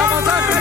Ramazan.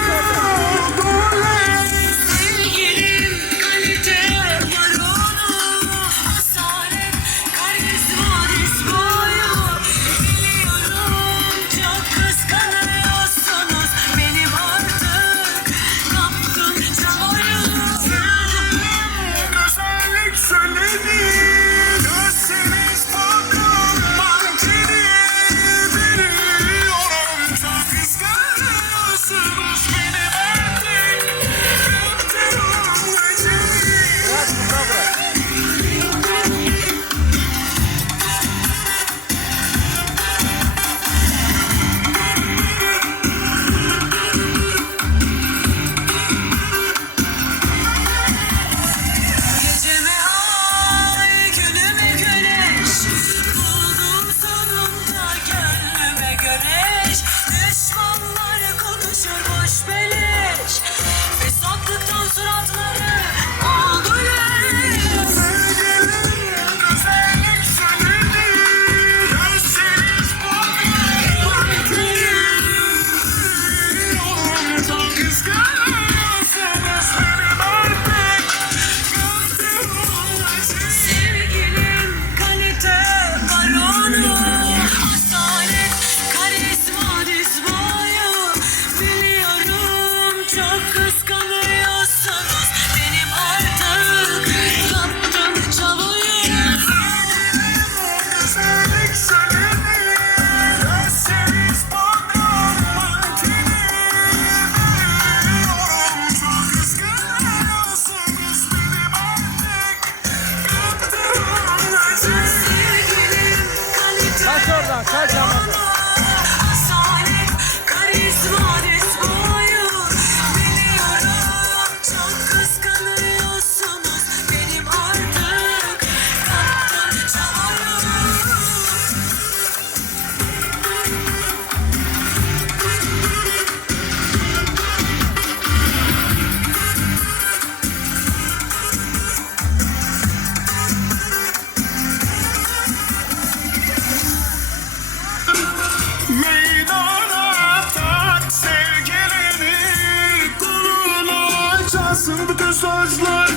tatlı sözler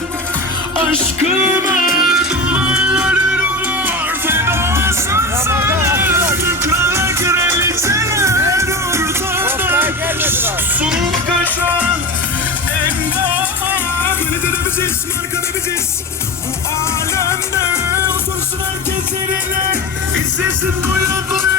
Aşkıma duvarları rular Fedasın sana Tükrana kraliçeler ortada. Sunum kaşan Endamam Beni de biziz, marka Bu alemde Usulsun herkes yerine. İstesin duyan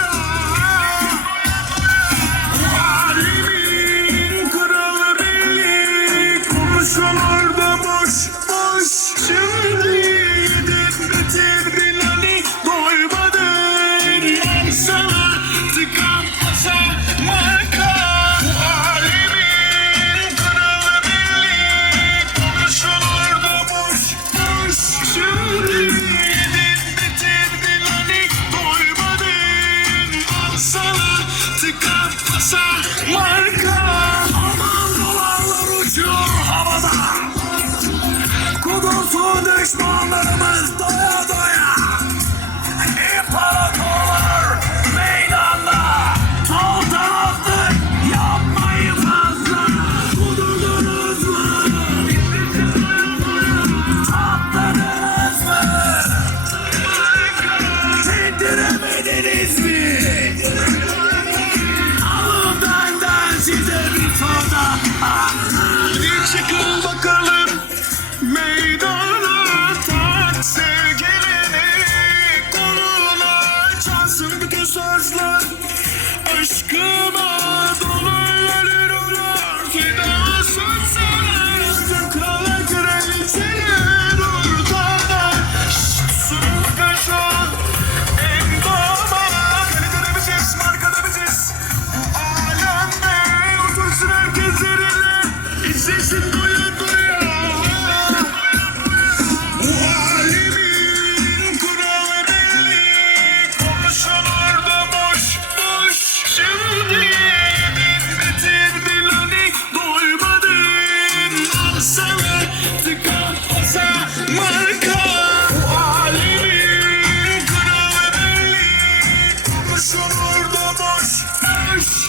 Göremediniz mi?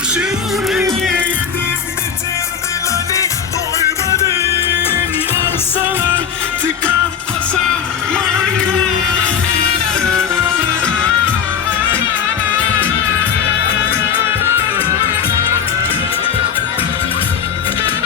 兄弟